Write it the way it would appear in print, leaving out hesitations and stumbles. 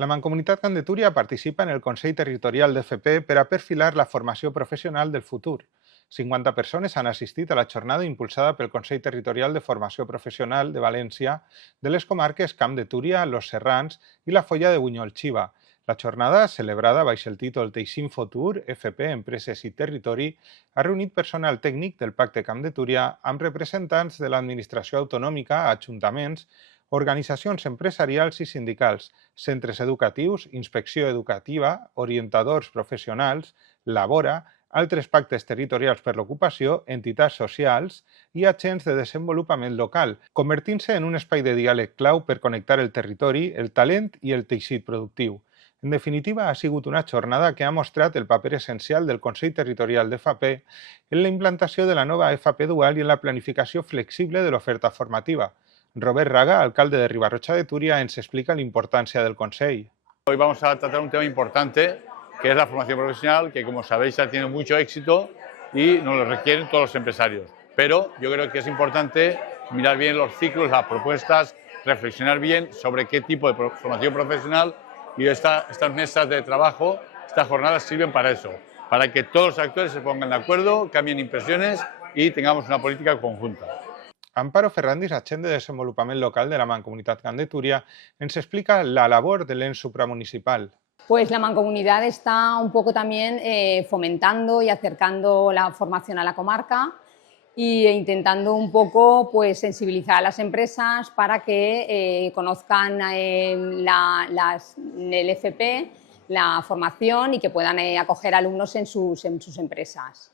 La Mancomunitat Camp de Túria participa en el Consell Territorial d'FP per a perfilar la formació professional del futur. 50 persones han assistit a la jornada impulsada pel Consell Territorial de Formació Professional de València de les comarques Camp de Túria, Los Serrans i la Foia de Bunyol-Xiva. La jornada, celebrada baix el títol Teixint Futur, FP, Empreses i Territori, ha reunit personal tècnic del Pacte Camp de Túria amb representants de l'administració autonòmica, ajuntaments, organitzacions empresarials i sindicals, centres educatius, inspecció educativa, orientadors professionals, Labora, altres pactes territorials per l'ocupació, entitats socials i agents de desenvolupament local, convertint-se en un espai de diàleg clau per connectar el territori, el talent i el teixit productiu. En definitiva, ha sigut una jornada que ha mostrat el paper essencial del Consell Territorial d'FP en la implantació de la nova FP dual i en la planificació flexible de l'oferta formativa. Robert Raga, alcalde de Ribarroja de Túria, ens explica la importancia del Consell. Hoy vamos a tratar un tema importante, que es la formación profesional, que como sabéis ha tenido mucho éxito y nos lo requieren todos los empresarios. Pero yo creo que es importante mirar bien los ciclos, las propuestas, reflexionar bien sobre qué tipo de formación profesional, y estas mesas de trabajo, estas jornadas sirven para eso, para que todos los actores se pongan de acuerdo, cambien impresiones y tengamos una política conjunta. Amparo Ferrandis, agent de desenvolupament local de la Mancomunitat Camp de Túria, ens explica la labor del ENS supramunicipal. Pues la Mancomunidad está un poco también fomentando y acercando la formación a la comarca e intentando un poco pues, sensibilizar a las empresas para que conozcan el FP, la formación y que puedan acoger alumnos en sus empresas.